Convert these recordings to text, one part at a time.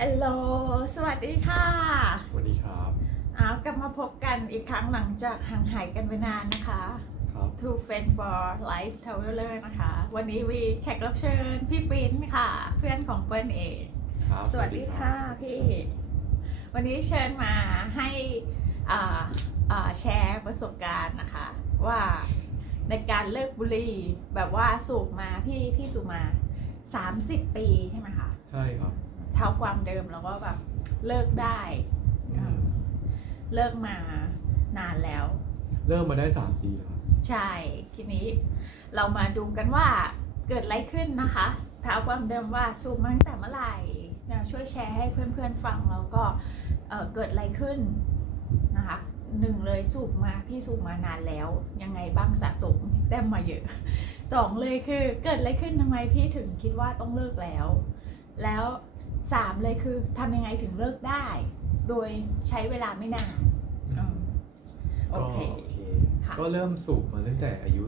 ฮัลโหล สวัสดีค่ะ สวัสดีครับอ้าวกลับมาพบกันอีกครั้งหลังจากห่างหายกันไปนานนะคะ ครับ True Friend for Life Traveler นะคะ วันนี้มีแขกรับเชิญพี่ปิ้นค่ะ เพื่อนของเปิ้ลเอง ครับสวัสดีค่ะพี่ วันนี้เชิญมาให้อ่าอ่าแชร์ประสบการณ์นะคะ ว่าในการเลิกบุหรี่แบบว่าสูบมาพี่พี่สูบมา 30 ปีใช่ไหมคะ ใช่ครับ เท้าความเดิมแล้วก็แบบเลิกได้อืมเลิกมานานแล้ว เริ่มมาได้สามปีครับใช่ ทีนี้เรามาดูกันว่าเกิดอะไรขึ้นนะคะเท้าความเดิมว่าสูบมาตั้งแต่เมื่อไหร่นะช่วยแชร์ให้เพื่อนๆฟังแล้วก็เอ่อเกิดอะไรขึ้นนะคะหนึ่งเลยสูบมาพี่สูบมานานแล้ว ยังไงบ้างสะสมแต้มมาเยอะสองเลยคือเกิดอะไรขึ้นทำไมพี่ถึงคิดว่าต้องเลิกแล้ว แล้วสามเลยคือทำยังไงถึงเลิกได้ โดยใช้เวลาไม่นานอืมโอก็เค โอเค ค่ะ ก็เริ่มสูบมาตั้งแต่อายุ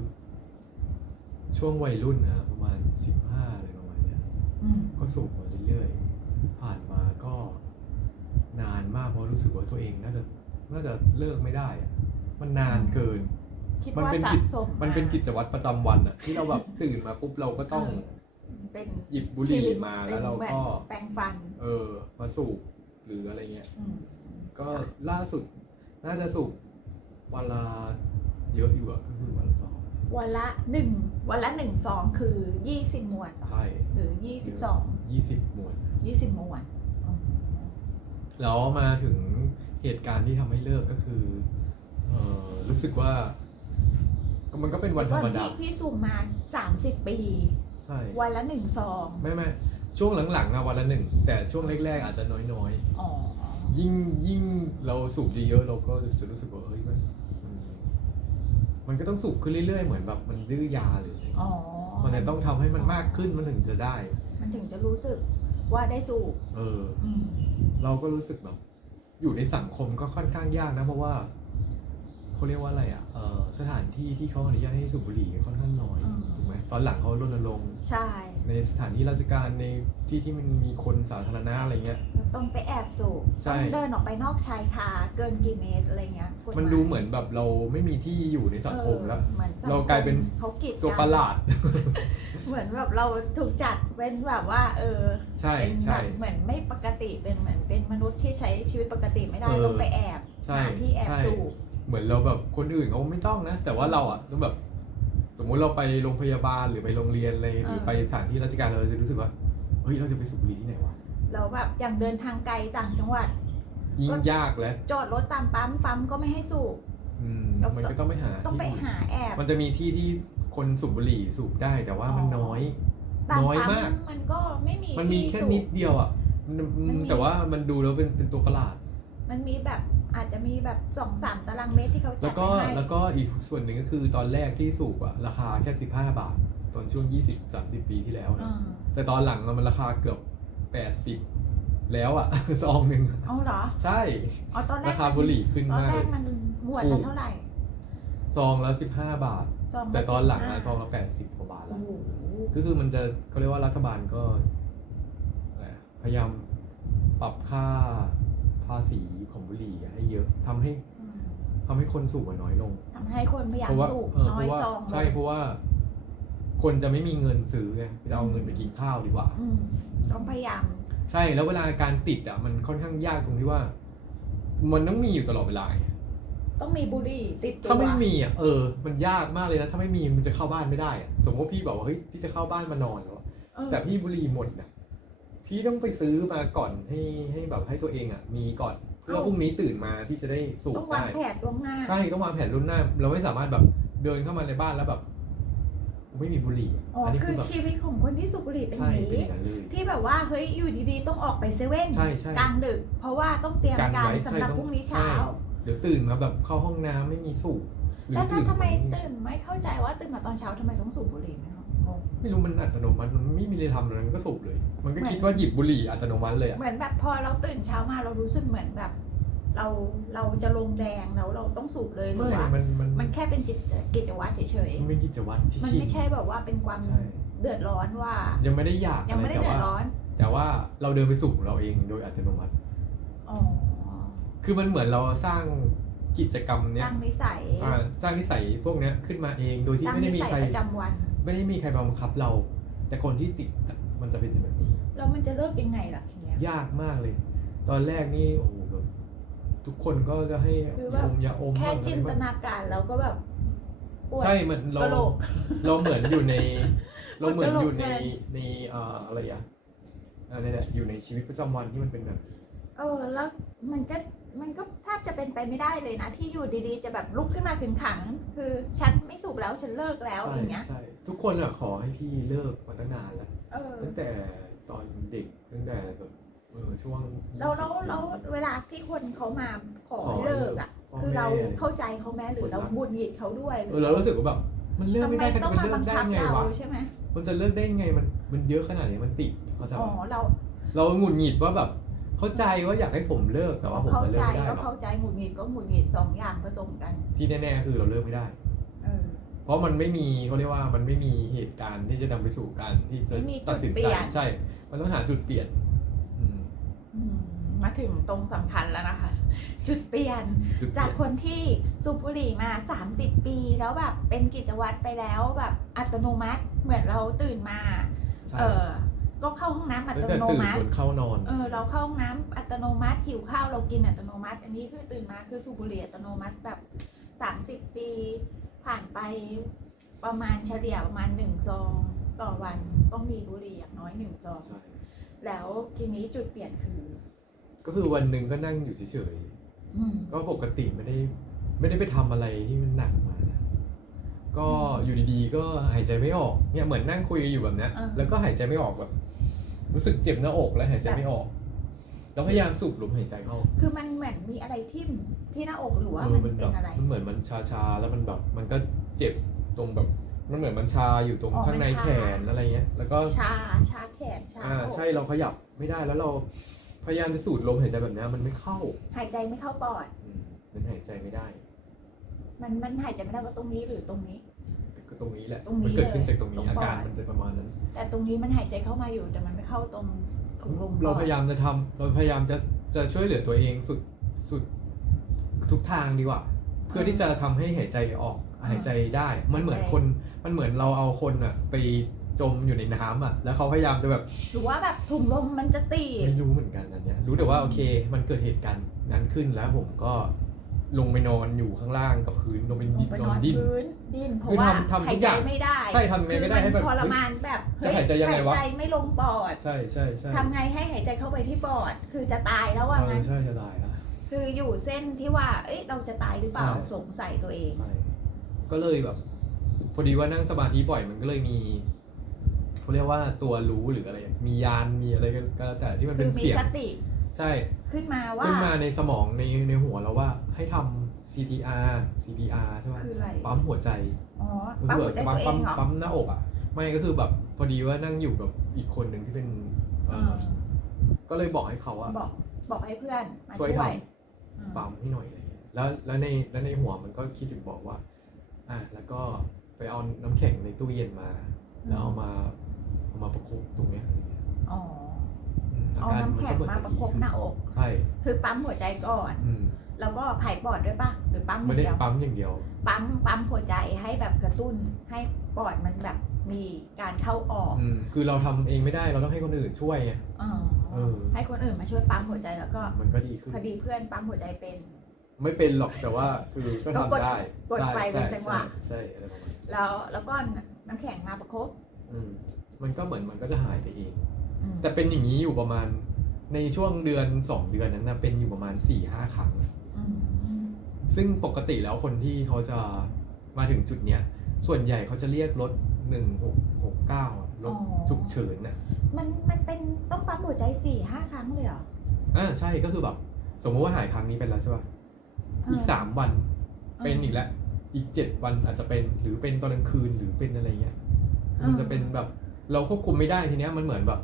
ช่วงวัยรุ่นนะประมาณสิบห้าอะไรประมาณเนี้ย อืมก็สูบมาเรื่อยๆ ผ่านมาก็นานมากเพราะรู้สึกว่าตัวเองน่าจะน่าจะเลิกไม่ได้อะมันนานเกิน คิดมันว่าเป็นสะกิจสมมันเป็นากิจวัตรประจำวันอะที่เราแบบ ตื่นมาปุ๊บเราก็ต้องเป็นหยิบบุหรี่มาแล้วเราเป็นก็แปรงฟัน เออ มาสูบหรืออะไรเงี้ยอืมก็ล่าสุดน่าจะสูบวันละเยอะอยู่อะก็คือวันละสองวันละหนึ่งวันละหนึ่งซองคือยี่สิบมวนเหรอใช่หรือยี่สิบสองยี่สิบมวนยี่สิบมวนอืมแล้วมาถึงเหตุการณ์ที่ทำให้เลิกก็คือเออรู้สึกว่า มันก็เป็นวันธรรมดาพี่พี่สูบมาสามสิบปี ใช่วันละหนึ่งซองไม่ไม่ช่วงหลังๆอะวันละหนึ่งแต่ช่วงแรกๆอาจจะน้อยอ๋อๆ ยิ่งยิ่งเราสูบเยอะๆเราก็จะรู้สึกว่าเฮ้ยมันมันมันก็ต้องสูบขึ้นเรื่อยๆ เหมือนแบบมันดื้อยาเลยอ๋อมันจะต้องทำให้มันมากขึ้นมันถึงจะได้ มันถึงจะรู้สึกว่าได้สูบเออ อืมเราก็รู้สึกแบบ อยู่ในสังคมก็ค่อนข้างยากนะ เพราะว่าเขาเรียกว่าอะไรอะเออสถานที่ที่เขาอนุญาตให้สูบบุหรี่ค่อนข้างน้อยถูก ไหมตอนหลังเขารณรงค์ใช่ ในสถานที่ราชการในที่ที่มันมีคนสาธารณะอะไรเงี้ย ต้องไปแอบสูบใช่ ต้องเดินออกไปนอกชายคาเกินกี่เมตรอะไรเงี้ยกฎหายมันดูเหมือนแบบเราไม่มีที่อยู่ในสังคมแล้วเออเหมือนสังคมเรากลายเป็น เขากีดตัวกันประหลาดเหมือนแบบเราถูกจัดเป็นแบบว่า เออใช่เป็นแบใช่ บเหมือนไม่ปกติเป็นเหมือนเป็นมนุษย์ที่ใช้ชีวิตปกติไม่ได้เออต้องไปแอบใช่หาที่แอบใช่ สูบเหมือนเราแบบคนอื่นเขาไม่ต้องนะ แต่ว่าเราอะต้องแบบ สมมุติเราไปโรงพยาบาลหรือไปโรงเรียนอะไรหรือไปสถานที่ราชการเราจะรู้สึกว่าเฮ้ยเราจะไปสูบบุหรี่ที่ไหนวะเราแบบอย่างเดินทางไกลต่างจังหวัด ยิ่งยากแล้วจอดรถตามปั๊มปั๊มก็ไม่ให้สูบอืมเรามันก็ต้องไปหาต้องไปที่หาแอบมันจะมีที่ที่คนสูบบุหรี่สูบได้แต่ว่ามันอ๋อน้อยตามน้อยปั๊มาก มันก็ไม่มีมันมีที่แค่สูบนิดเดียวอะมันมันมีแต่ว่ามันดูแล้วเป็นเป็นตัวประหลาด มันมีแบบ อาจจะมีแบบสองสามตารางเมตรที่เขาแล้จัดวก็ไว้ให้แล้วก็อีกส่วนหนึ่งก็คือตอนแรกที่สูบอะราคาแค่ 15 บาท ตอนช่วง 20 30 ปีที่แล้วนะ อ่าแต่ตอนหลังอะมันราคาเกือบ 80 แล้วอะซองหนึ่งเอาเหรอใช่ อ๋อตอนแรกราคาบุหรี่ขึ้นตอนมากแรเลกย มันหมวดถูละกเท่าไหร่ซองละ 15 บาทซองละแต่ตอนหลังอะ15ซองละ 80 กว่าบาทโอ้แล้ว โหก็คือมันจะเขาเรียกว่ารัฐบาลก็อะไรอะพยายามปรับค่า ภาษีของบุหรี่ให้เยอะทำให้อืมทำให้คนสูบอะน้อยลง ทำให้คนพยายาเพมราะว่าสูบเออน้เพอยราะว่าซองใช่ลงเพราะว่า คนจะไม่มีเงินซื้อไงจะเอาเงินไปกินข้าวดีกว่า อืมต้องพยายาม ใช่แล้วเวลาการติดอะมันค่อนข้างยากตรงที่ว่า มันต้องมีอยู่ตลอดเวลาไงต้องมีบุหรี่ติดตัวถ้าไม่มีอะเออ มันยากมากเลยนะ ถ้าไม่มีมันจะเข้าบ้านไม่ได้อะสมมติว่าพี่บอกว่าเฮ้ยพี่จะเข้าบ้านมานอนแล้วอะเออแต่พี่บุหรี่หมดนะ พี่ต้องไปซื้อมาก่อนให้ให้แบบให้ตัวเองอะ มีก่อนเพื่อพรุ่งนี้ตื่นมาพี่จะได้สูต้บองวาได้งแผนล่วงหน้า ใช่ต้องวางแผนล่วงหน้า เราไม่สามารถแบบเดินเข้ามาในบ้านแล้วแบบไม่มีบุหรี่อะอ๋ออันนี้คืคืออแบบชีวิตของคนที่สูบบุหรี่เป็นอใช่ย่างเป็นอนี้ ย่างนั้นเลยที่แบบว่า เฮ้ย อยู่ดีๆ ต้องออกไปเซเว่นใช่ใช่ กลางดึก เพราะว่าต้องเตรียมกันการไว้สำหรับใช่ต้องพรุ่งนี้ใช่เช้าเดี๋ยวตื่นมาแบบเข้าห้องน้ำไม่มีสูบหรือแล้วถ้าตื่นทำไมตื่นไม่เข้าใจว่าตื่นมาตอนเช้าทำไมต้องสูบบุหรี่ไหมครับงง ไม่รู้มันอัตโนมัติมันไม่มีอะไรทำเลยมันก็สูบเลย มันก็เหมือนคิดว่าหยิบบุหรี่อัตโนมัติเลยอะเหมือนแบบพอเราตื่นเช้ามาเรารู้สึกเหมือนแบบ เราเราจะลงแดงแล้วเราต้องสูบเลยหรือไม่ว่า มันมันมันแค่เป็นจิตกิจวัตรเฉยมันเป็นกิจวัตรที่ๆ มันชินไม่ใช่แบบว่าเป็นความใช่เดือดร้อนว่า ยังไม่ได้อยากยังไม่ได้ะรเดือดแต่ว่าร้อน แต่ว่าเราเดินไปสู่ของเราเองโดยอัตโนมัติ อ๋อคือมันเหมือนเราสร้างกิจกรรมสเนี้ยร้างนิสัยอ่าสร้างนิสัยพวกเนี้ยขึ้นมาเองโดยที่สร้างไม่ได้นิมีสัยใคร ประจำวัน ไม่ได้มีใครบังคับเรา แต่คนที่ติดอะ มันจะเป็นแบบนี้ แล้วมันจะเลิกยังไงล่ะทีเนี้ย ยากมากเลย ตอนแรกนี่โอ้โหแบบทุกคนก็จะให้คือแบบอมยาอมแค่บ้างจินตอะไรบ้างนาการเราก็แบบปวดใช่มันเรากะโหลก เราเหมือนอยู่ใน เราเหมือนอยู่ในกะโหลกแทน ในเอ่ออะไรอะอะไรแหละอยู่ในชีวิตประจำวันที่มันเป็นแบบนี้เออแล้วมันก็มันก็แทบจะเป็นไปไม่ได้เลยนะ ที่อยู่ดีๆ จะแบบลุกขึ้นมาขึงขัง คือฉันไม่สูบแล้วฉันเลิกแล้วอย่างเงี้ย ใช่ทุกคนอะขอให้พี่เลิกมาตั้งนานแล้ว เออตั้งแต่ตอนเด็กตั้งแต่แบบเออช่วงแล้วแล้วแล้วเวลาที่คนเขามาขอขอให้เลิกอะพ่อคือเราแม่เข้าใจเขาไหมหรือเราบุญหยิดเขาด้วยหเออเรารู้สึกว่าแบบมันเลิกทำไม่ไมได้ก็ต้จะองมันมาเลิบักงได้คับไงเราวะใช่ไหมมันจะเลิกได้ไงมันมันเยอะขนาดนี้มันติดเขาใจอ๋อปะเรา เราหงุดหงิดว่าแบบเข้าใจว่าอยากให้ผมเลิกแต่ว่าผมเข้ามันเลิใจกไม่ได้หรก็อกเข้าใจหงุดหงิดก็หงุดหงิดสองอย่างผสมกัน ที่แน่ๆคือเราเลิกไม่ได้ เออเพราะมันไม่มีเขาเรียกว่ามันไม่มีเหตุการณ์ที่จะนำไปสู่การที่จะไม่มีจุดตัดสินเปลี่ใจยนใช่ มันต้องหาจุดเปลี่ยนอืมอืมมาถึงตรงสำคัญแล้วนะคะ จุดเปลี่ยนจุดเปจาลี่กยนคนที่สูบบุหรี่มา 30 ปี แล้วแบบเป็นกิจวัตรไปแล้วแบบอัตโนมัติเหมือนเราตื่นมาใช่เออก็เข้าห้องน้ำอัตั้ตงแต่โนตื่นมัจตินเข้านอนเออเราเข้าห้องน้ำอัตโนมัติหิวข้าวเรากินอัตโนมัติ อันนี้คือตื่นมาคือสูบบุหรี่อัตโนมัติแบบ 30 ปี ผ่านไปประมาณเฉลี่ยประมาณหนึ่งซองต่อวันต้องมีบุหรี่อย่างน้อยหนึ่งซอง ใช่แล้วทีนี้จุดเปลี่ยนคือก็คือวันหนึ่งก็นั่งอยู่เฉยอืม ๆก็ปกติไม่ได้ไม่ได้ไปทำอะไรที่มันหนักมานะก็อยู่ดีๆก็หายใจไม่ออกเนี่ยเหมือนนั่งคุยอยู่แบบเนี้ยอ่า แล้วก็หายใจไม่ออกแบบ รู้สึกเจ็บหน้าอกแล้วหายใจไม่ออก แล้วพยายามสูบลมหายใจเข้าคือมันเหมือนมีอะไรทิ่มที่หน้าอกหรือว่าเอมัอนมันเป็แบบนอะไร มันเหมือนมันชาชาๆแล้วมันแบบมันก็เจ็บตรงแบบมันเหมือนมันชาอยู่ตรงอ๋อข้างในมันชาแขนอะไรเงี้ย แล้วก็ชาชาแขนชาอ่าอกใช่เราขยับไม่ได้แล้วเราพยายามจะสูดลมหายใจแบบเนี้ยมันไม่เข้า หายใจไม่เข้าปอดอืมมันหายใจไม่ได้ มันมันหายใจไม่ได้ก็ตรงนี้หรือตรงนี้ก็ตรงนี้แหละตรงนี้มัเกิดขึ้นเลยจากตรงนี้ตรงอาปอดการมันจะประมาณนั้น แต่ตรงนี้มันหายใจเข้ามาอยู่แต่มันไม่เข้าตรงตรงลมปอด เราพยายามจะทำเราพยายามจะจะช่วยเหลือตัวเองสุดสุดทุกทางดีกว่า เพื่อที่จะทำให้หายใจออกหายใจได้ มันเหมือนคนมันเหมือนเราเอาคนอะไปจมอยู่ในน้ำอะแล้วเขาพยายามจะแบบ หรือว่าแบบถุงลมมันจะตีบ ไม่รู้เหมือนกันอันเนี้ยรู้แต่ว่าโอเค มันเกิดเหตุการณ์นั้นขึ้นแล้วผมก็ ลงไปนอนอยู่ข้างล่างกับพื้นลงไปลดิงนไปนนออนนดิ้น พื้นดิ้นเพราะคือว่าทำทำทุหายกอใจย่างไม่ได้ใช่ทำไงก็ได้ให้แบบคือมันทรมานแบบจะหายใจยังไงวะ หายใจไม่ลงปอดใช่ใช่ใช่ทำไงให้หายใจเข้าไปที่ปอด คือจะตายแล้วว่าเองั้อนใช่จะตายแล้ว คืออยู่เส้นที่ว่า เอ้ยเราจะตายหรือเปล่า ใช่ สงสัยตัวเอง ใช่ก็เลยแบบ พอดีว่านั่งสมาธิบ่อยมันก็เลยมีเขาเรียกว่าตัวรู้หรืออะไร มียานมีอะไรก็แล้วแต่ที่มันคืเป็อนมีเสียงสติใช่ขึ้นมาว่า ขึ้นมาในสมองในในหัวเราว่า ให้ทำ CTR CPR ใช่ไหมคืออะไร ปั๊มหัวใจอ๋อปั๊มหัวใจตัวเอปั๊มงเหรอ ปั๊มหน้าอกอะ ไม่ก็คือแบบพอดีว่านั่งอยู่กับอีกคนหนึ่งที่เป็นเอ่ออ่าก็เลยบอกให้เขาอะบอกบอกให้เพื่อนมาช่วยช่วยท อืมปั๊มให้หน่อยอะไรเงี้ยแล้วแล้วในแล้วในหัวมันก็คิดถึงบอกว่า อะแล้วก็ไปเอาน้ำแข็งในตู้เย็นมา แล้วเอามาเอามาประคบตรงเนี้ยอะไรเงี้ยอ๋ออืมเอารน้ำแข็งก็มาประคบหน้าอก ใช่ คือปั๊มหัวใจก่อน อืม แล้วก็ผายปอดด้วยปะหรือปั๊มอไม่ย่างได้เดียวปั๊มอย่างเดียว ปั๊มปั๊มหัวใจให้แบบกระตุ้นให้ปอดมันแบบมีการเข้าออกอืมคือเราทำเองไม่ได้เราต้องให้คนอื่นช่วยไง อ๋อเออ ให้คนอื่นมาช่วยปั๊มหัวใจแล้วก็มันก็ดีขึ้น พอดีเพื่อนปั๊มหัวใจเป็น ไม่เป็นหรอกแต่ว่าคือก็ก็กดทำได้กดใช่ไฟเป็นใช่จังหวะ ใช่ใช่อะไรประมาณนั้นแล้วแล้วก็น้ำแข็งมาประคบอืมมันก็เหมือนมันก็จะหายไปเอง อืมแต่เป็นอย่างนี้อยู่ประมาณในช่วงเดือนสองเดือนนั้นนะเป็นอยู่ประมาณ4ี่ห้าครั้งอืม ซึ่งปกติแล้วคนที่เขาจะมาถึงจุดเนี้ยส่วนใหญ่เขาจะเรียกรถหนึ่งหกหกเก้ารถฉุกเฉินน่ะมันมันเป็นต้องปั๊มหัวใจสี่ห้าครั้งเลยเหรออ่าใช่ก็คือแบบ สมมติว่าหายครั้งนี้เป็นแล้วใช่ป่ะอีกสามวันเป็นอีกแล้วอีกเจ็ดวันอาจจะเป็นหรือเป็นตอนกลางคืนหรือเป็นอะไรเงี้ยมันจะเป็นแบบเราควบคุมไม่ได้ทีเนี้ยมันเหมือนแบบ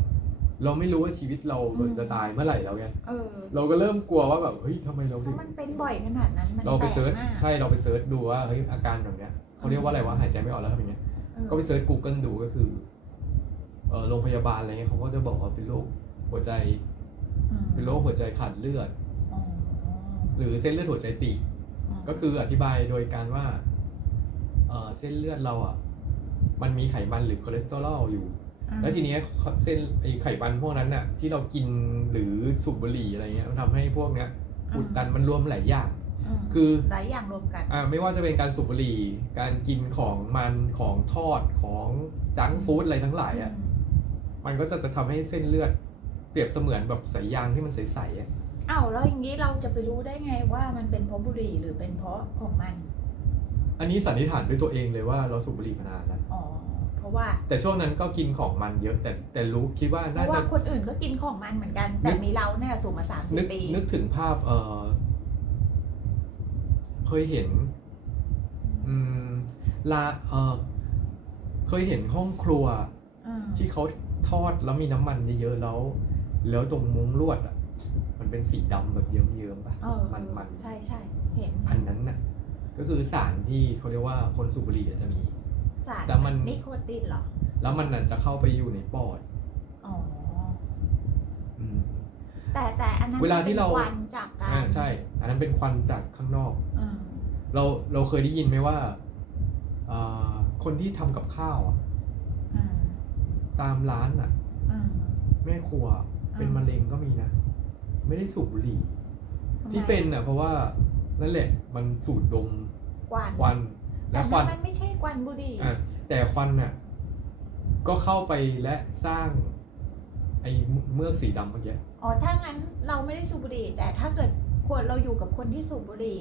เราไม่รู้ว่าชีวิตเราจะตายเมื่อไหร่แล้วไงเออเราก็เริ่มกลัวว่าแบบเฮ้ยทำไมเราเพถึงราะมันเป็นบ่อยขนาดนั้นมันเราไปแปลกเซิร์ชมากใช่เราไปเซิร์ชดูว่าเฮ้ยอาการแบบเนี้ยเขาเรียกว่าอะไรวะหายใจไม่ออกแล้วทำยังไงเออก็ไปเซิร์ช Google ดูก็คือเออโรงพยาบาลอะไรเงี้ยเขาก็จะบอกว่าเป็นโรคหัวใจอืมเป็นโรคหัวใจขาดเลือด อ๋อหรือเส้นเลือดหัวใจตีบ ก็คืออธิบายโดยการว่าเอ่อเส้นเลือดเราอะ มันมีไขมันหรือคอเลสเตอรอลอยู่ม แล้วทีเนี้ยเส้นไอไขมันพวกนั้นน่ะที่เรากินหรือสูบบุหรี่อะไรเงี้ยมันทำให้พวกเนี้ยอุดตันมันรวมหลายอย่างมคือหลายอย่างรวมกันอ่าไม่ว่าจะเป็นการสูบบุหรี่ การกินของมันของทอดของจังก์ฟู้ดอะไรทั้งหลายอะมันก็จะจะทำให้เส้นเลือด เปรียบเสมือนแบบสายยางที่มันใสๆอะอ้าวแล้วอย่างนี้เราจะไปรู้ได้ไงว่ามันเป็นเพราะบุหรี่หรือเป็นเพราะของมัน อันนี้สันนิษฐานด้วยตัวเองเลยว่าเราสูบบุหรี่มานานแล้วอ๋อ เพราะว่า แต่ช่วงนั้นก็กินของมันเยอะแต่แต่รู้คิดว่าเพน่าราะจะ ว่าคนอื่นก็กินของมันเหมือนกัน แต่นึก มีเราเนี่ยสูงมาสามสินึบกปี นึกถึงภาพเออเคยเห็น อืมลาเออเคยเห็นห้องครัว อืมที่เขาทอดแล้วมีน้ำมันเยอะๆแล้ว แล้วตรงมุ้งลวดอะ มันเป็นสีดำแบบเยิ้มๆป่ะเออมันมันใช่ใช่เห็นอันนั้นน่ะ ก็คือสารที่เขาเรียกว่าคนสูบบุหรี่อะจะมี สารแต่มัน นิโคตินเหรอ แล้วมันน่ะจะเข้าไปอยู่ในปอดอ๋อ อืม แต่แต่อันนั้นเวลาที่เรา ป็นควันจากการอ่าใช่ อันนั้นเป็นควันจากข้างนอก อืมเราเราเคยได้ยินไหมว่าอ่าคนที่ทำกับข้าวอะอืมตามร้านอะ อืมแม่ครัวเป็นอ่ามมะเร็งก็มีนะ ไม่ได้สูบบุหรี่ทำไมที่เป็นอะเพราะว่านั่นแหละมันสูดดมควันควัน แต่และควันมันไม่ใช่ควันบุหรี่อะแต่ควันน่ะก็เข้าไปและสร้าง ไอ้เมือกสีดำเมื่อกี้อ๋อถ้างั้นเราไม่ได้สูบบุหรี่ แต่ถ้าเกิดคนเราอยู่กับคนที่สูบบุหรี่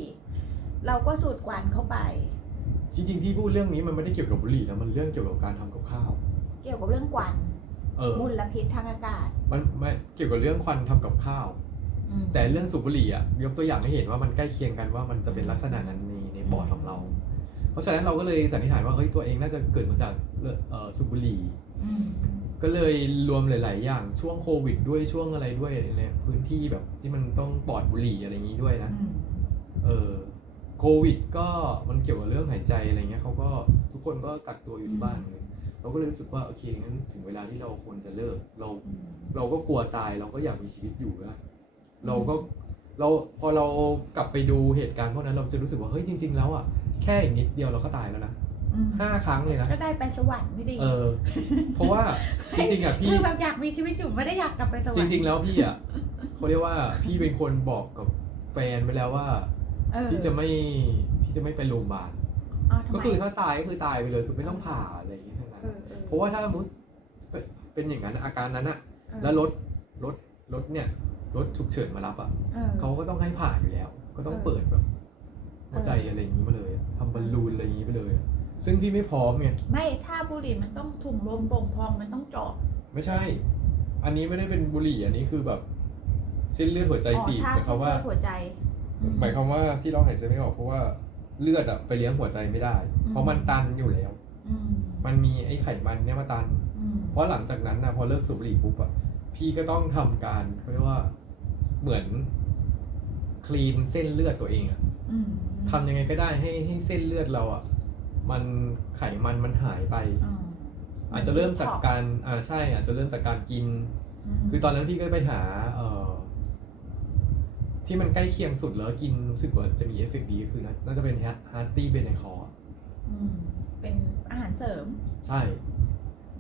เราก็สูดควันเข้าไป จริง ๆ ที่พูดเรื่องนี้มันไม่ได้เกี่ยวกับบุหรี่นะมันเรื่องเกี่ยวกับการทำกับข้าว เกี่ยวกับเรื่องควันเออมลพิษทางอากาศ มันไม่เกี่ยวกับเรื่องควันทำกับข้าวอืมแต่เรื่องสูบบุหรี่อะยกตัวอย่างให้เห็นว่ามันใกล้เคียงกันว่ามันจะเป็นลักษณะนั้นในในปอดของเรา เพราะฉะนั้นเราก็เลยสันนิษฐานว่าเฮ้ยตัวเองน่าจะเกิดมาจากเรื่องเอ่อสูบบุหรี่อืมก็เลยรวมหลาย ๆ อย่างช่วงโควิดด้วยช่วงอะไรด้วยเนี่ยพื้นที่แบบที่มันต้องปลอดบุหรี่อะไรอย่างนี้ด้วยนะอืมเออโควิดก็มันเกี่ยวกับเรื่องหายใจอะไรเงี้ยเขาก็ทุกคนก็กักตัวอยู่ที่บ้านเลยเราก็เลยรู้สึกว่าโอเคงั้นถึงเวลาที่เราควรจะเลิกเราอืมเราก็กลัวตายเราก็อยากมีชีวิตอยู่นะเราก็เราพอเรากลับไปดูเหตุการณ์พวกนั้นเราจะรู้สึกว่าเฮ้ยจริง ๆ แล้วอะ แค่อีกนิดเดียวเราก็ตายแล้วนะอืมห้าครั้งเลยนะ ก็ได้ไปสวรรค์ไม่ดีเออ เพราะว่าจริงๆอะพี่ คือแบบอยากมีชีวิตอยู่ไม่ได้อยากกลับไปสวรรค์จริง ๆ แล้วพี่อะเขาเรียกว่าพี่เป็นคนบอกกับแฟนไปแล้วว่า เออพี่จะไม่พี่จะไม่ไปโรงพยาบาลอ้าวทำไมก็คือถ้าตายก็คือตายไปเลยคือไม่ต้องผ่าอะไรอย่างเงี้ยทั้งนั้นเออออเพราะว่าถ้าสมมติเป็นเป็นอย่างนั้นอาการนั้นอะเออแล้วรถรถรถเนี่ยรถฉุกเฉินมารับอะออ เขาก็ต้องให้ผ่าอยู่แล้ว ก็ต้องเออ เปิดแบบ หัวใจเออออะไรอย่างนี้มาเลยอะทำบอลลูนอะไรอย่างนี้ไปเลยอะซึ่งพี่ไม่พร้อมไงไม่ถ้าบุหรี่มันต้องถุงลมโป่งพองมันต้องเจาะไม่ใช่ อันนี้ไม่ได้เป็นบุหรี่อันนี้คือแบบเส้นเลือดหัวใจอ๋อตีบถ้าแต่เขามว่าเส้นเลือดหัวใจอืหมายความว่าที่เราหายใจไม่ออกเพราะว่าเลือดอะไปเลี้ยงหัวใจไม่ได้เพราะมันตันอยู่แล้ว อืมมันมีไอ้ไขมันเนี่ยมาตัน อืมเพราะหลังจากนั้นนะพอเลิกสูบบุหรี่ปุ๊บอะพี่ก็ต้องทำการเขาเรียกว่าเหมือน คลีนเส้นเลือดตัวเองอะอืมทำยังไงก็ได้ให้ให้เส้นเลือดเราอะมันไขมันมันหายไปอืมอาจจะเริ่มจากการอ่าใช่ อาจจะเริ่มจากการกินมคือตอนนั้นพี่ก็ไปหา เอ่อ ที่มันใกล้เคียงสุดแล้วกินรู้สึกว่าจะมีเอฟเฟกต์ดีก็คือนะน่าจะเป็นฮาร์ตี้เบนคอร์อืมเป็นอาหารเสริม ใช่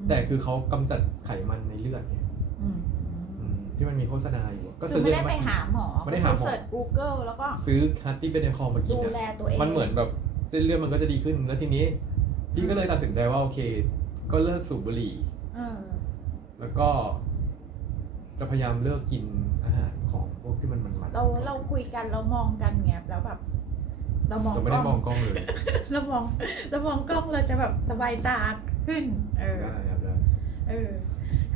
แต่คือเขากำจัดไขมันในเลือดไงอืมอืม ที่มันมีโฆษณาอยู่อะก็คืซื้ออไม่ได้มาไปกินหาหมอไม่ได้หาหมอเสิร์ช Google แล้วก็ซื้อฮัตตี้เบนคอร์มากินดูอะแลตัวเองมันเหมือนแบบเส้นเลือดมันก็จะดีขึ้นแล้วทีนี้ พี่ก็เลยตัดสินใจว่าโอเค ก็เลิกสูบบุหรี่ เออแล้วก็ จะพยายามเลิกกินอาหารของพวกที่มันมันๆเราเราคุยกันเรามองกันเงี้ยแล้วแบบ เรามองเราไม่กล้ได้องมองกล้องเลยเรามองเรามองกล้องเราจะแบบสบายตาขึ้น เออ ได้ครับได้ เออ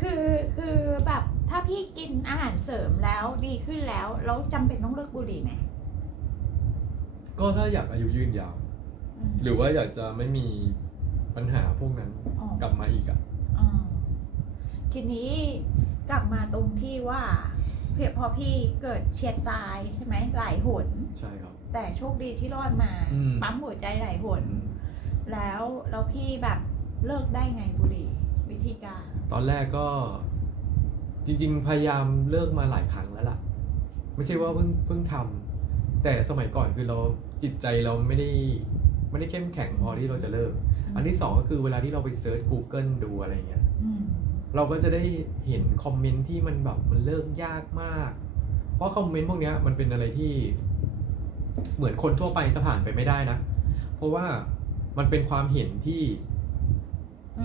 คือ คือแบบ ถ้าพี่กินอาหารเสริมแล้วดีขึ้นแล้วแล้วจำเป็นต้องเลิกบุหรี่ไหมก็ถ้าอยากอายุยืนยาว อืมหรือว่าอยากจะไม่มีปัญหาพวกนั้นอ๋อ กลับมาอีกอะ อ่าทีนี้กลับมาตรงที่ว่าเพียพอพี่เกิดเฉียดตายใช่ไหมหลายหน ใช่ครับ แต่โชคดีที่รอดมา อืม ปั๊มหัวใจหลายหน อืมแล้วแล้วพี่แบบเลิกได้ไงบุหรี่วิธีการ ตอนแรกก็ จริง ๆ พยายามเลิกมาหลายครั้งแล้วล่ะ ไม่ใช่ว่าเพิ่งเพิ่งทำแต่สมัยก่อนคือเราจิตใจเราไม่ได้ไม่ได้เข้มแข็งพอที่เราจะเลิก อันที่สองก็คือเวลาที่เราไปเซิร์ช Google ดูอะไรเงี้ยอืมเราก็จะได้เห็นคอมเมนต์ที่มันแบบมันเลิกยากมาก เพราะคอมเมนต์พวกเนี้ยมันเป็นอะไรที่ เหมือนคนทั่วไปจะผ่านไปไม่ได้นะ เพราะว่ามันเป็นความเห็นที่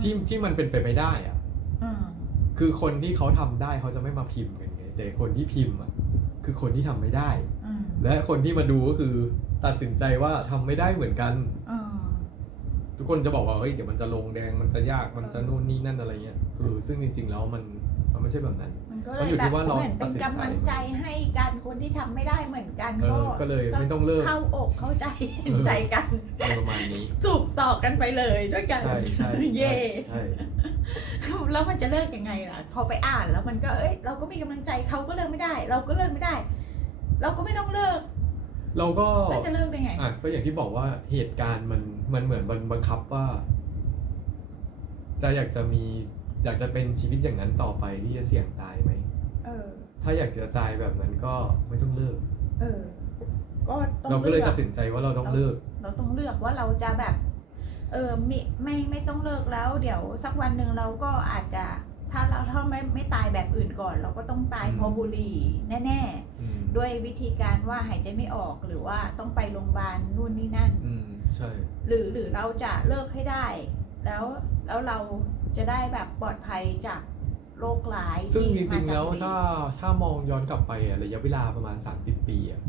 ที่ที่มันเป็นไปไม่ได้อะอืม คือคนที่เขาทำได้เขาจะไม่มาพิมพ์กันไงแต่คนที่พิมพ์อะคือคนที่ทำไม่ได้อืมและคนที่มาดูก็คือตัดสินใจว่าทำไม่ได้เหมือนกันอืมทุกคนจะบอกว่าเฮ้ยเดี๋ยวมันจะลงแดงมันจะยากมันจะนู่นนี่นั่นอะไรเงี้ยคือซึ่งจริง ๆ แล้วมันมันไม่ใช่แบบนั้นมันก็มันอยู่เลยแบที่บว่าเราเหมือนเป็นตัดสินใจกำลังใจให้กันคนที่ทำไม่ได้เหมือนกันเออก็เลยไม่ต้องเลิกเข้าอกเข้าใจเห็นใจกันอะไรประมาณนี้สูบต่อกันไปเลยด้วยกันใช่ใช่เย่ใช่ แล้วมันจะเลิกยังไงล่ะ พอไปอ่านแล้วมันก็เอ้ยเราก็มีกำลังใจเขาก็เลิกไม่ได้ เราก็เลิกไม่ได้ เราก็ไม่ต้องเลิก เราก็แล้วจะเลิกได้ไงอะก็อย่างที่บอกว่าเหตุการณ์มันมันเหมือนมันบังคับว่า จะอยากจะมีอยากจะเป็นชีวิตอย่างนั้นต่อไปที่จะเสี่ยงตายไหมเออ ถ้าอยากจะตายแบบนั้นก็ไม่ต้องเลิก เออ ก็ต้องเราก็เลยอกตัดสินใจว่าเราต้องเลิก เราต้องเลือกว่าเราจะแบบ เออไม่ไม่ไม่ต้องเลิกแล้ว เดี๋ยวสักวันหนึ่งเราก็อาจจะถ้าเราถ้าไม่ไม่ตายแบบอื่นก่อน เราก็ต้องตายอืมเพราะบุหรี่แน่ อืมๆ ด้วยวิธีการว่าหายใจไม่ออกหรือว่าต้องไปโรงพยาบาลนู่นนี่นั่น อืมใช่ หรือหรือเราจะเลิกให้ได้ แล้วแล้วเราจะได้แบบปลอดภัยจากโรคร้ายซึ่งจที่ริงมาๆจากแล้วบุหรี่ถ้าถ้ามองย้อนกลับไปอะระยะเวลาประมาณ 30 ปีอะ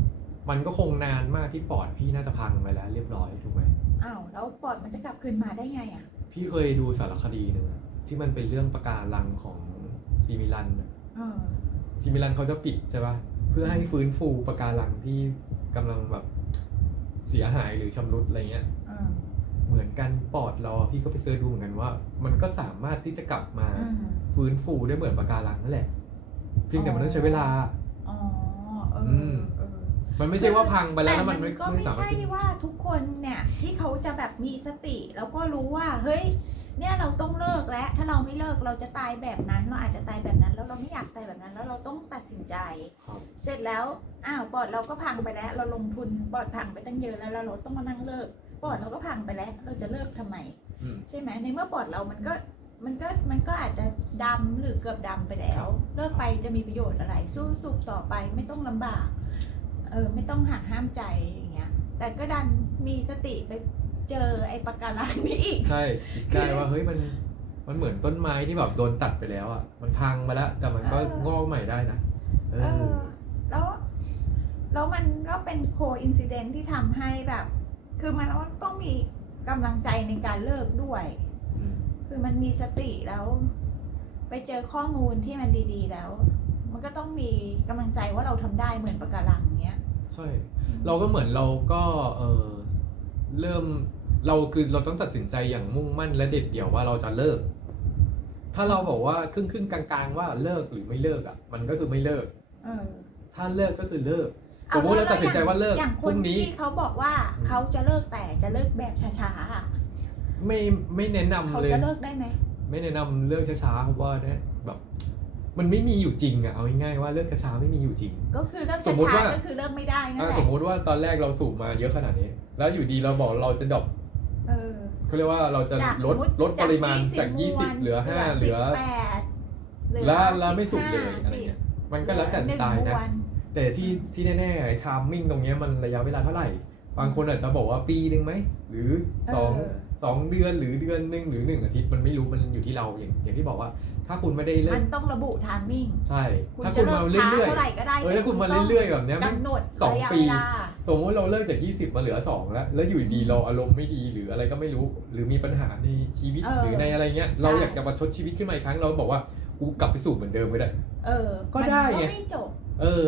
มันก็คงนานมากที่ปอดพี่น่าจะพังไปแล้วเรียบร้อยถูกไหม อ้าวแล้วปอดมันจะกลับคืนมาได้ไงอะ พี่เคยดูสารคดีหนึ่งอะที่มันเป็นเรื่องปะการังของซีมิลันอะเออ ซีมิลันเขาจะปิดใช่ปะเพื่อให้ฟื้นฟูปะการังที่กำลังแบบเสียหายหรือชำรุดอะไรเงี้ย เออเหมือนกันปอดเราอะพี่ก็ไปเสิร์ชดูเหมือนกันว่า มันก็สามารถที่จะกลับมาอืมฟื้นฟูได้เหมือนปะการังนั่นแหละ เพียงแต่มันต้องใช้เวลา อ๋อ เออมเออ มันไม่ใช่ว่าพังไปแล้วแต่แล้วมันไม่ก็ไม่ไม่สามารถใช่ขึ้นว่าทุกคนเนี่ยที่เขาจะแบบมีสติ แล้วก็รู้ว่าเฮ้ย เนี่ยเราต้องเลิกแล้ว ถ้าเราไม่เลิกเราจะตายแบบนั้นเราอาจจะตายแบบนั้น แล้วเราไม่อยากตายแบบนั้น แล้วเราต้องตัดสินใจ ครับเสร็จแล้วอ้าวปอดเราก็พังไปแล้ว เราลงทุนปอดพังไปตั้งเยอะแล้วแล้วเราต้องมานั่งเลิกปอดเราก็พังไปแล้ว เราจะเลิกทำไม อืม ใช่ไหมในเมื่อปอดเรามันก็มันก็มันก็อาจจะดำหรือเกือบดำไปแล้ว เลิกไปจะมีประโยชน์อะไร สู้สุขต่อไปไม่ต้องลำบาก เออไม่ต้องหักห้ามใจอย่างเงี้ย แต่ก็ดันมีสติไปเจอไอ้ปะการังนี้อีกใช่คิดได้ว่าเฮ้ยมันมันเหมือนต้นไม้ที่แบบโดนตัดไปแล้วอะมันพังมาแล้ว แต่มันก็เอองอกใหม่ได้นะเอเอออแล้วแล้วมันก็เป็นโคอินซิเดนที่ทำให้แบบ คือมันต้องมีกำลังใจในการเลิกด้วยมคือมันมีสติแล้ว ไปเจอข้อมูลที่มันดีๆแล้ว มันก็ต้องมีกำลังใจว่าเราทำได้เหมือนปะการังเนี้ย ใช่ เราก็เหมือนเราก็เออเริ่มเราคือเราต้องตัดสินใจอย่างมุ่งมั่นและเด็ดเดี่ยวว่าเราจะเลิก ถ้าเราบอกว่าครึ่งครึ่งๆกลางๆ ว่าเลิกหรือไม่เลิกอะ มันก็คือไม่เลิก เออถ้าเลิกก็คือเลิกอสมมุติเราแล้ตัดสินใจว่าเลิกอย่างพครุ่นงนี้ ที่เขาบอกว่าอืมเขาจะเลิกแต่จะเลิกแบบช้าๆอะไม่ไม่แนะนำเขาเลย จะเลิกได้ไหม ไม่แนะนำเลิกช้าๆเพราะว่าเนี่ยแบบ มันไม่มีอยู่จริงอะเอาง่ายๆว่าเลิกช้าๆไม่มีอยู่จริง ก็คือเลิกสมมุติช้าว่าๆก็คือเลิกไม่ได้นั่นอะแหละสมมุติว่าตอนแรกเราสูบมาเยอะขนาดนี้ แล้วอยู่ดีเราบอกเราจะดรอปเออ เขาเรียกว่าเราจะจากลดสมมุติลดปริมาณจากมว20 เหลือ 5 เหลือ18เหลือแล้วแล้วไม่สูบเลย15อะไรเงี้ยมันก็แล้วแต่สไตล์หงนะมวนแต่ที่ที่แน่ๆไอ้ไทามมิ่งตรงเนี้ยมันระยะเวลาเท่าไหร่ บางคนอาจจะบอกว่าปีหนึ่งไหม หรือสองเออ สองเดือนหรือเดือนหนึ่งหรือหนึ่งอาทิตย์มันไม่รู้มันอยู่ที่เราอย่างอย่างที่บอกว่า ถ้าคุณไม่ได้เลิมักนต้องระบุทามมิ่งใช่คุณถ้าจะคุณเลิมากช้าเรื่อยเท่าไหร่ก็ได้ๆเออถ้าคุณมาเรื่อยๆแบบเนี้ยไม่กำหนดสองระยะปี เวลา สมมติเราเลิกจาก 20 มาเหลือ 2 แล้ว แล้วอยู่ดีเราอารมณ์ไม่ดีหรืออะไรก็ไม่รู้ หรือมีปัญหาในชีวิตเออหรือในอะไรเงี้ย เราอยากจะประชดชีวิตขึ้นมาอีกครั้งเราบอกว่ากูกลับไปสู่เหมือนเดิมก็ได้ เออก็ได้ไง มันก็ไม่จบ เออ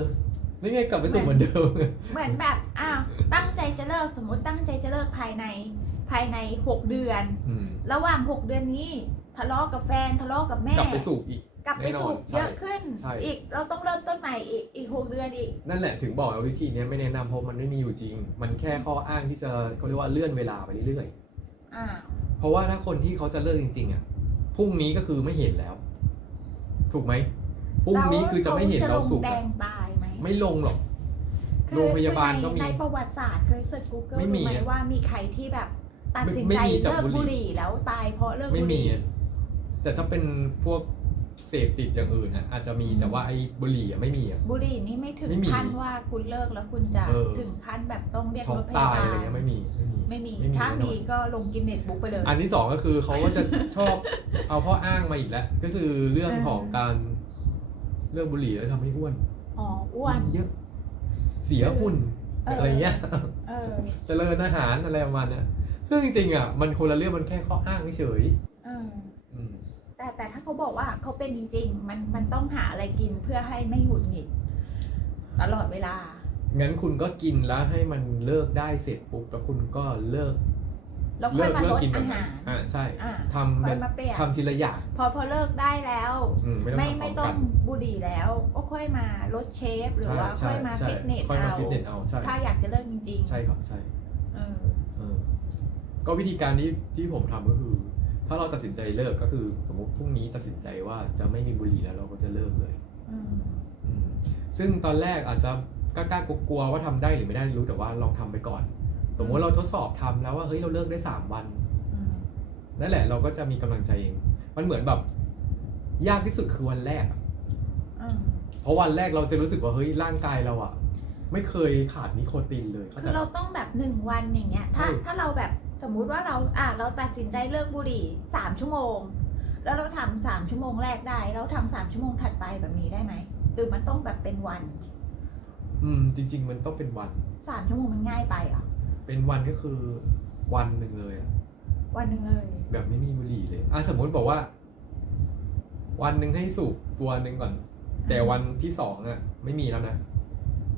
นี่ไงกลับไปสู่เหมือนเดิม เหมือนแบบ อ้าว ตั้งใจจะเลิก สมมติตั้งใจจะเลิกภายใน ภายในหกเดือน อืม ระหว่างหกเดือนนี้ ทะเลาะกับแฟนทะเลาะกับแม่ กลับไปสู่อีก กลับไปสูบแน่นอนใช่เยอะขึ้น ใช่ อีกเราต้องเริ่มต้นใหม่อีกอีกหกเดือนอีก นั่นแหละถึงบอกว่าวิธีเนี้ยไม่แนะนำเพราะมันไม่มีอยู่จริง มันแค่ข้ออ้างที่จะเขาเรียกว่าเลื่อนเวลาไปเรื่อยอ่า ๆเพราะว่าถ้าคนที่เขาจะเลิกจริง ๆอะพรุ่งนี้ก็คือไม่เห็นแล้ว ถูกไหมพรุ่งนี้คือจะไม่เห็นเราสูบแดอะงตายไหมไม่ลงหรอก คือโรงพยาบาลก็มีในประวัติศาสตร์เคยเสิร์ช Google ไม่มีดูไหมอะว่ามีใครที่แบบ ตัดสินไม่ใจมีจากเลิกบุหรี่บุหรี่แล้วตายเพราะเลิกไม่บุหมีรี่ อะ แต่ถ้าเป็นพวกเสพติดอย่างอื่นอะอาจจะมีอืมแต่ว่าไอ้บุหรี่อะไม่มีอะ บุหรี่นี่ไม่ถึงไม่มีขั้นว่าคุณเลิกแล้วคุณจะเออ ถึงขั้นแบบต้องเรียกช็อรกถพตายยาบาอะไรลเงี้ยไม่มีไม่มีไม่มีไม่มีถ้าแน่นอน มีก็ลงกินเน็ตบุ๊กไปเลย อันที่สองก็คือเขาก็จะ ชอบเอาข้ออ้างมาอีกแล้ว ก็คือเรื่องเออของการเรื่องบุหรี่แล้วทำให้อ้วนอ๋ออ้วน กินเยอะ เสียหุ่นเอออ อะไรเงี้ย เออ เจริญอาหารอะไรประมาณเนี้ยซึ่งจริงๆอะมันคนละเรื่องมันแค่ข้ออ้างเฉยเออๆอืม แต่แต่ถ้าเขาบอกว่าเขาเป็นจริงๆ มันมันต้องหาอะไรกินเพื่อให้ไม่หงุดหงิด ตลอดเวลา งั้นคุณก็กินแล้วให้มันเลิกได้เสร็จปุ๊บแล้วคุณก็เลิกแล้วค่อยมาลดกิอาแบบหารอ่าใช่อ่าทำค่แบอยบมาเปลี่ยนทำทีละอย่างพอพอเลิกได้แล้วอืมไม่ต้องไม่ทำพร้ไม่อมต้อกังนบุหรี่แล้วก็ค่อยมาลดเชฟหรือว่าใช่ค่อยมาใช่ฟิตเนสค่อยมาเอาฟิตเนสเอาใช่ถ้าอยากจะเลิกจริงๆ ใช่ครับใช่เออเออก็วิธีการที่ที่ผมทำก็คือ ถ้าเราตัดสินใจเลิกก็คือ สมมติพรุ่งนี้ตัดสินใจว่าจะไม่มีบุหรี่แล้วเราก็จะเลิกเลยอืมอืมซึ่งตอนแรกอาจจะกล้าๆกลัวๆว่าทำได้หรือไม่ได้รู้แต่ว่าลองทำไปก่อน สมมติเราทดสอบทำแล้วว่าเฮ้ยเราเลิกได้สามวันอืมนั่นแหละเราก็จะมีกำลังใจเอง มันเหมือนแบบ ยากที่สุดคือวันแรกอะอืมเพราะวันแรกเราจะรู้สึกว่าเฮ้ยร่างกายเราอะไม่เคยขาดนิโคตินเลยเข้าใจคือเราปะต้องแบบหนึ่งวันอย่างเงี้ย ถ้าใช่ถ้าเราแบบ สมมุติว่าเราอะเราตัดสินใจเลิกบุหรี่สามชั่วโมง แล้วเราทำสามชั่วโมงแรกได้ แล้วทำสามชั่วโมงถัดไปแบบนี้ได้ไหมหรือมันต้องแบบเป็นวันอืมจริง ๆ มันต้องเป็นวันสามชั่วโมงมันง่ายไปอะ เป็นวันก็คือวันหนึ่งเลยอะวันหนึ่งเลย แบบไม่มีบุหรี่เลยอะสมมติบอกว่า วันหนึ่งให้สูบตัวหนึ่งก่อน แต่วันที่สองอะไม่มีแล้วนะ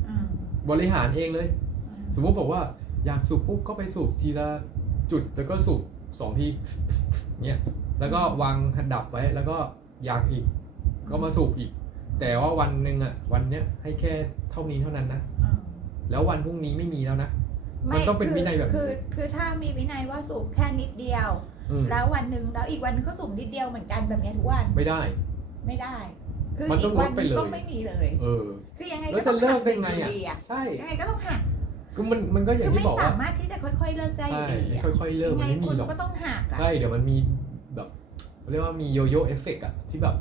อืมบริหารเองเลย อืมสมมติบอกว่าอยากสูบปุ๊บก็ไปสูบทีละ จุดแล้วก็สูบสองทีเนี่ยแล้วก็วางดับไว้แล้วก็อยากอีก ก็มาสูบอีก แต่ว่าวันหนึ่งอะวันเนี้ยให้แค่เท่านี้เท่านั้นนะอืมแล้ววันพรุ่งนี้ไม่มีแล้วนะไม่มันต้องเป็นคืวินัยแบบนี้ คือคือถ้ามีวินัยว่าสูบแค่นิดเดียว อืมแล้ววันหนึ่งแล้วอีกวันหนึงก็สูบนิดเดียวเหมือนกันแบบเนี้ยทุกวันไม่ได้ ไม่ได้ คือมันต้อีองกวันลดหไปนึงเลย ต้องไม่มีเลย เออ คือยังไงแล้วก็จะต้องเลิหักกได้ไงอยู่อะดีอะใช่ ยังไงก็ต้องหัก ก็มันมันก็อคืย่างอที่ไม่บอกว่าสามารถที่จะค่อย ๆ เลิกได้อใช่ยู่ดีอะค่อยๆเลิกยังมันไงไม่มีคุณหรอก ก็ต้องหักอะใช่เดี๋ยวมันมีแบบเรียกว่ามีโยโย่เอฟเฟกต์อะที่แบบ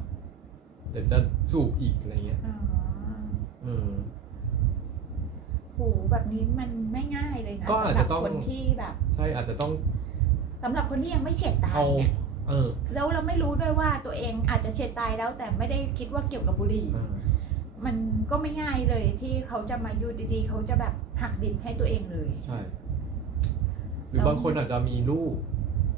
เดี๋ยวจะสูบอีกอะไรเงี้ยอ๋ออืม โหแบบนี้มันไม่ง่ายเลยนะก็อาจจะต้อง สำหรับคนที่แบบใช่อาจจะต้องสำหรับคนที่ยังไม่เฉียดตายเอาเนี่ยเออแล้วเราไม่รู้ด้วยว่าตัวเองอาจจะเฉียดตายแล้วแต่ไม่ได้คิดว่าเกี่ยวกับบุหรี่ อ่า มันก็ไม่ง่ายเลยที่เขาจะมาอยู่ดีๆเขาจะแบบหักดิบให้ตัวเองเลย ใช่ หรือบางคนอาจจะมีลูก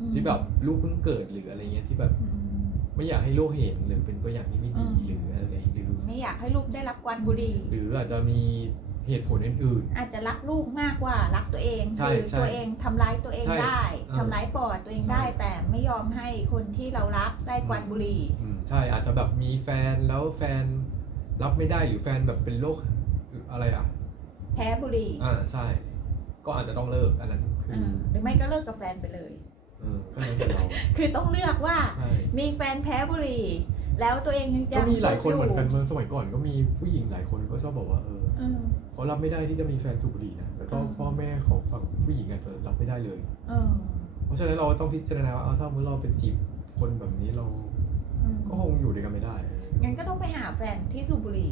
อืมที่แบบลูกเพิ่งเกิดหรืออะไรเงี้ยที่แบบอืมไม่อยากให้ลูกเห็นหรือเป็นตัวอย่างที่ไม่ดีอืมหรืออะไรหรือไม่อยากให้ลูกได้รับควันบุหรี่หรืออาจจะมีเหตุผลอื่นอาจจะรักลูกมากกว่ารักตัวเองใช่คือใช่ตัวเองทำร้ายตัวเองใช่ได้เออทำร้ายปอดตัวเองใช่ได้ แต่ไม่ยอมให้คนที่เรารักได้ควันบุหรี่ๆอืมใช่อาจจะแบบมีแฟนแล้วแฟน รับไม่ได้หรือแฟนแบบเป็นโรคอะไรอะ แพ้บุหรี่อ่าใช่ ก็อาจจะต้องเลิกอันนั้นคืออ่าหรือไม่ก็เลิกกับแฟนไปเลย เออก็แล้วแต่เราคือต้องเลือกว่า ใช่มีแฟนแพ้บุหรี่ แล้วตัวเองยังจะก็มีหลายคนเหมือนกันสูบเมื่อสมัยก่อนก็มีผู้หญิงหลายคนก็ชอบบอกว่าเออเออเขารับไม่ได้ที่จะมีแฟนสูบบุหรี่นะแล้วก็อืม พ่อแม่ของฝั่งผู้หญิงอาจจะรับไม่ได้เลย เออเพราะฉะนั้นเราต้องพิจารณาว่าเอาถ้าเมื่อเราเป็นจีบคนแบบนี้เราอืมก็คงอยู่ด้วยกันไม่ได้ งั้นก็ต้องไปหาแฟนที่สูบบุหรี่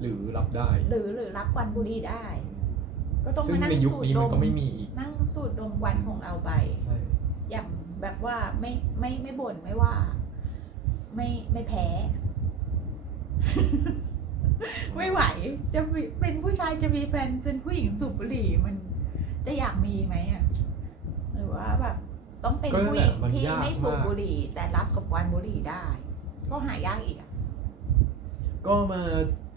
หรือรับได้ หรือหรือรับควันบุหรี่ได้ ก็ต้องซึ่มางนั่งในยุคสูดนี้ดมันมก็ไม่มีอีก นั่งสูดดมควันของเราไป ใช่ อย่างแบบว่าไม่ไม่ไม่บ่นไม่ว่า ไม่ไม่แพ้ ไม่ไหว จะมีเป็นผู้ชายจะมีแฟนเป็นผู้หญิงสูบบุหรี่มันจะอยากมีไหมอะหรือว่าแบบ ต้องเป็นก็นั่นผู้แหหญิละงมันที่ยากไม่สูบมาก บุหรี่ แต่รับกับควันบุหรี่ได้ ก็หายากอีกอะ ก็มา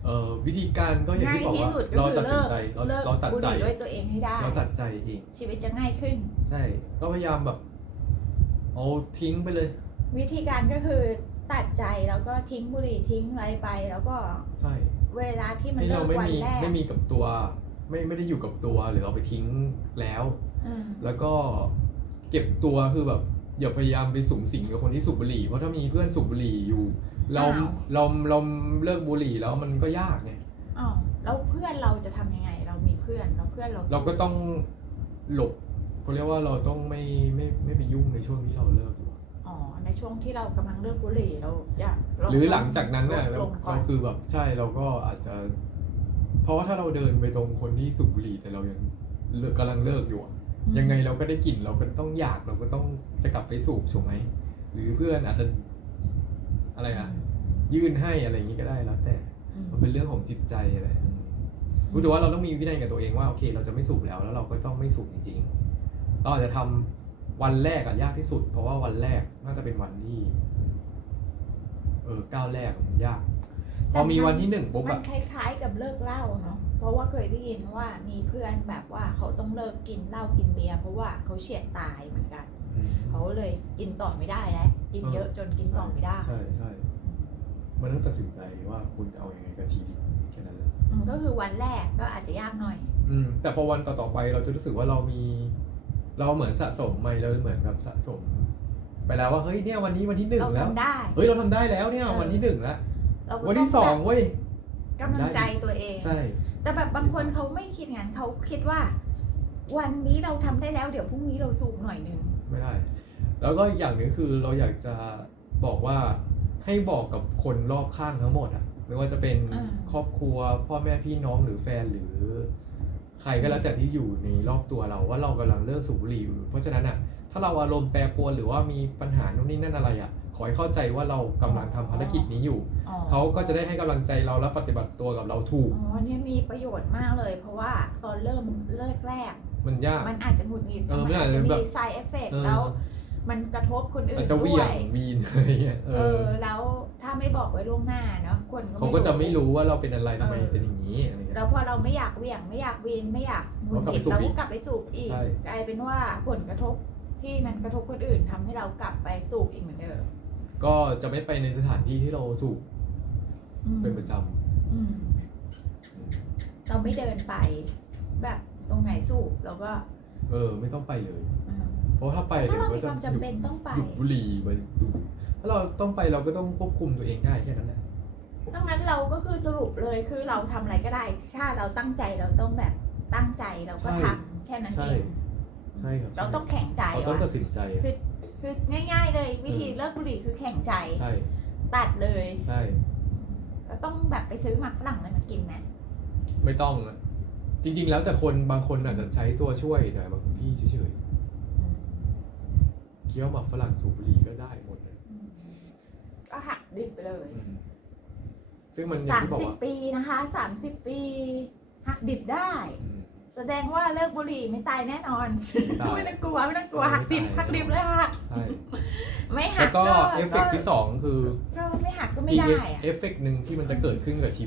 เอ่อวิธีการก็อย่างง่ายที่บอกที่ว่าสุดก็เราคือตัดสิเลินกใจเราเลิกเราตัดบุหใจ รี่ด้วยตัวเองให้ได้ เราตัดใจเอง ชีวิตจะง่ายขึ้น ใช่ ก็พยายามแบบเอาทิ้งไปเลย วิธีการก็คือตัดใจแล้วก็ทิ้งบุหรี่ทิ้งอะไรไป แล้วก็ใช่เวลาที่มันให้เลิเรากไม่วันมีแรกไม่มีกับตัว ไม่ไม่ได้อยู่กับตัวหรือเอาไปทิ้งแล้ว อืมแล้วก็เก็บตัวคือแบบอย่าพยายามไปสูงสิงกับคนที่สูบบุหรี่เพราะถ้ามีเพื่อนสูบบุหรี่อยู่ เราอ้าว เราเราเลิกบุหรี่แล้วมันก็ยากไงอ๋อแล้วเพื่อนเราจะทำยังไง เรามีเพื่อนแล้วเพื่อนเราเราก็ต้องหลบเขาเรียกว่าเราต้องไม่ไม่ไม่ไปยุ่งในช่วงที่เราเลิกอยู่อ๋อในช่วงที่เรากำลังเลิกบุหรี่เราอยากเาหรือหลังจากนั้นเนี่ยลเราดลงก่อเรานคือแบบใช่เราก็อาจจะ เพราะว่าถ้าเราเดินไปตรงคนที่สูบบุหรี่แต่เรายังเลิกกำลังเลิกอยู่อะยังไงเราก็ได้กลิ่นเราก็ต้องอยากเราก็ต้องจะกลับไปสูบถูกไหมหรือเพื่อนอาจจะ อะไรอะยื่นให้อะไรอย่างนี้ก็ได้แล้ว แต่อืมมันเป็นเรื่องของจิตใจอะไรอืมรู้แต่ว่าเราต้องมีวินัยกับตัวเองว่าโอเค เราจะไม่สูบแล้ว แล้วเราก็ต้องไม่สูบจริงๆเราอาจจะทำวันแรกอะยากที่สุด เพราะว่าวันแรกน่าจะเป็นวันที่เออก้าวแรกมันยาก พอมีวันที่หนึ่งปุ๊บมัอะนคล้ายๆกับเลิกเหล้าเนาะเพราะว่าเคยได้ยินว่ามีเพื่อนแบบว่าเขาต้องเลิกกินเหล้ากินเบียร์เพราะว่าเขาเฉียดตายเหมือนกัน เขาเลยกินต่อไม่ได้แล้วกินเยอะจนกินต่อไม่ได้ ใช่ใช่มันต้องตัดสินใจว่าคุณจะเอาอยัางไงกับชีวิตแค่นั้นแหละอืมก็คือวันแรกก็อาจจะยากหน่อย อืม แต่พอวันต่อๆไปเราจะรู้สึกว่าเรามี เราเหมือนสะสมไปเราเหมือนแบบสะสม ไปแล้วว่าเฮ้ยเนี่ยวันนี้วันที่หนึ่งเราแล้วทำได้เฮ้ยเราทำได้แล้วเนี่ยเออวันที่หนึ่งแล้วเราก็วันที่สองเว้ยกำลังใจตัวเองใช่แต่แบบบางคนเขาไม่คิดงั้นเขาคิดว่า วันนี้เราทำได้แล้วเดี๋ยวพรุ่งนี้เราสูบหน่อยนึง ไม่ได้ แล้วก็อีกอย่างหนึ่งคือเราอยากจะบอกว่าให้บอกกับคนรอบข้างทั้งหมดอะไม่ว่าจะเป็นอ่าครอบครัวพ่อแม่พี่น้องหรือแฟนหรือ ใครก็แล้วแต่ที่อยู่ในรอบตัวเราว่าเรากำลังเลิกสูบบุหรี่อยู่เพราะฉะนั้นอะถ้าเราอารมณ์แปรปรวนหรือว่ามีปัญหาโน่นนี่นั่นอะไรอะขอให้เข้าใจว่าเรากำลังทำภารกิจนี้อยู่อ๋อ เขาก็จะได้ให้กำลังใจเราและปฏิบัติตัวกับเราถูก อ๋อเนี่ยมีประโยชน์มากเลย เพราะว่าตอนเริ่มเลิกแรก มันยาก มันอาจจะหงุดหงิดเออมันมันอาอาจจจะจะมีแบบ side effect เออแล้ว มันกระทบคนอื่นอาจจะเหด้วี่วยงวีนอะไรเงี้ยเอเอออ แล้วถ้าไม่บอกไว้ล่วงหน้าเนาะคนเขาก็จะไม่รู้ว่าเราเป็นอะไรทำไมเออเป็นอย่างนี้อะไรเงี้ยแล้วพอเราไม่อยากเหวี่ยงไม่อยากวีนไม่อยากหงุดหงิดเราเราก็กลับไปสูบก็อีกกลับไปสูบอีกใช่กลายเป็นว่าผลกระทบที่มันกระทบคนอื่นทำให้เรากลับไปสูบอีกเหมือนเดิม ก็จะไม่ไปในสถานที่ที่เราสูบ อืม เป็นประจอืมำเราไม่เดินไป แบบตรงไหนสูบเราก็เออ ไม่ต้องไปเลย อืม เพราะถ้าไปถ้าเดี๋ยวเราก็มีจะความจำเป็นต้องไป หยุดบุหรี่ไปดูถ้าเราต้องไปเราก็ต้องควบคุมตัวเองได้แค่นั้นแหละดังนั้นเราก็คือสรุปเลยคือเราทำอะไรก็ได้ ถ้าเราตั้งใจเราต้องแบบตั้งใจเราก็ทำแค่นั้นใช่เองใช่ครับเราต้องแข่งใจเราต้องว่ะตัดสินใจคือคือง่าย ๆ เลยวิธีเออเลิกบุหรี่คือแข่งใจ ใช่ตัดเลย ใช่ เราต้องแบบไปซื้อหมักฝรั่งอะไรมากินนะไม่ต้องอะจริง ๆ แล้วแต่คนบางคนอาจจะใช้ตัวช่วยแต่บางคนพี่เฉยๆเคี้ยวหมักฝรั่งสูบบุหรี่ก็ได้หมดเลยอืมก็หักดิบไปเลยอืมซึ่งมันอย่างสามที่บอกสิบว่าปีนะคะสามสิบปีหักดิบได้ อืม แสดงว่าเลิกบุหรี่ไม่ตายแน่นอน ไม่ตาย ไม่ต้องกลัวไม่ต้องกลัวไม่หักดิบตายหักดิบเลยค่ะใช่ไม่หัแล้กวก็เอฟเฟกต์ที่สองคือก็ไม่หักก็ไม่อีกได้อะ เอฟเฟกต์หนึ่งที่มันจะเกิดขึ้นกับชี